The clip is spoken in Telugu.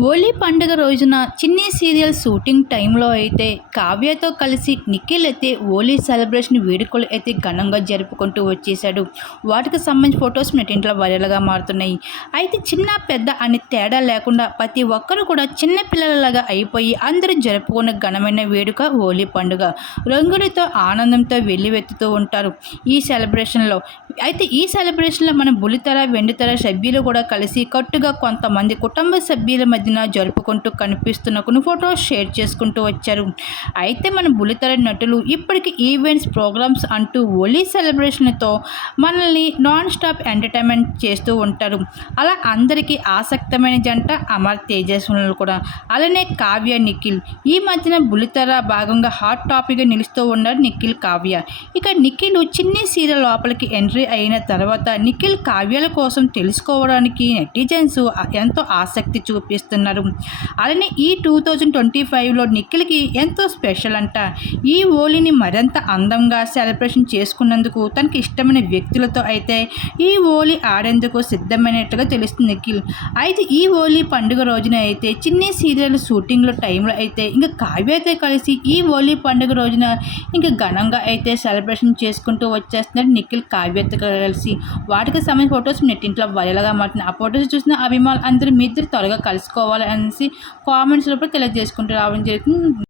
హోలీ పండుగ రోజున చిన్ని సీరియల్ షూటింగ్ టైంలో అయితే కావ్యతో కలిసి నిఖిల్ అయితే హోలీ సెలబ్రేషన్ వేడుకలు అయితే ఘనంగా జరుపుకుంటూ వచ్చేసాడు వాటికి సంబంధించిన ఫొటోస్ నెటింట్లో వైరల్గా మారుతున్నాయి. అయితే చిన్న పెద్ద అని తేడా లేకుండా ప్రతి ఒక్కరు కూడా చిన్న పిల్లలలాగా అయిపోయి అందరూ జరుపుకున్న ఘనమైన వేడుక హోలీ పండుగ. రంగులతో ఆనందంతో వెల్లివెత్తుతూ ఉంటారు ఈ సెలబ్రేషన్లో. అయితే ఈ సెలబ్రేషన్లో మన బులితెర వెండితెర సభ్యులు కూడా కలిసి కట్టుగా కొంతమంది కుటుంబ సభ్యుల మధ్యన జరుపుకుంటూ కనిపిస్తున్న కొన్ని ఫొటోస్ షేర్ చేసుకుంటూ వచ్చారు. అయితే మన బులితెర నటులు ఇప్పటికి ఈవెంట్స్ ప్రోగ్రామ్స్ అంటూ ఓలీ సెలబ్రేషన్తో మనల్ని నాన్ స్టాప్ ఎంటర్టైన్మెంట్ చేస్తూ ఉంటారు. అలా అందరికీ ఆసక్తమైన జంట అమర్ తేజస్వులు కూడా. అలానే కావ్య నిఖిల్. ఈ మధ్యన బులితెర భాగంగా హాట్ టాపిక్గా నిలుస్తూ ఉన్నారు నిఖిల్ కావ్య. ఇక నిఖిల్ చిన్ని సీరియల్ లోపలికి ఎంట్రీ అయిన తర్వాత నిఖిల్ కావ్యాల కోసం తెలుసుకోవడానికి నెటిజన్స్ ఎంతో ఆసక్తి చూపిస్తున్నారు. అలానే ఈ టూ థౌజండ్ ట్వంటీ ఫైవ్లో నిఖిల్కి ఎంతో స్పెషల్ అంట. ఈ హోలీని మరింత అందంగా సెలబ్రేషన్ చేసుకున్నందుకు తనకి ఇష్టమైన వ్యక్తులతో అయితే ఈ హోలీ ఆడేందుకు సిద్ధమైనట్టుగా తెలుస్తుంది నిఖిల్. అయితే ఈ హోలీ పండుగ రోజున అయితే చిన్ని సీరియల్ షూటింగ్లో టైంలో అయితే ఇంకా కావ్యతో కలిసి ఈ హోలీ పండుగ రోజున ఇంకా ఘనంగా అయితే సెలబ్రేషన్ చేసుకుంటూ వచ్చేస్తున్నారు నిఖిల్ కావ్యతో. కలిసి వాటికి సంబంధించిన ఫొటోస్ నెట్టింట్లో వైరల్గా మారుతున్నాయి ఆ ఫొటోస్ చూసిన అభిమానులు అందరూ మీ ఇద్దరు త్వరగా కలుసుకోవాలి అనేసి కామెంట్స్ లోపల తెలియజేసుకుంటూ రావడం జరుగుతుంది.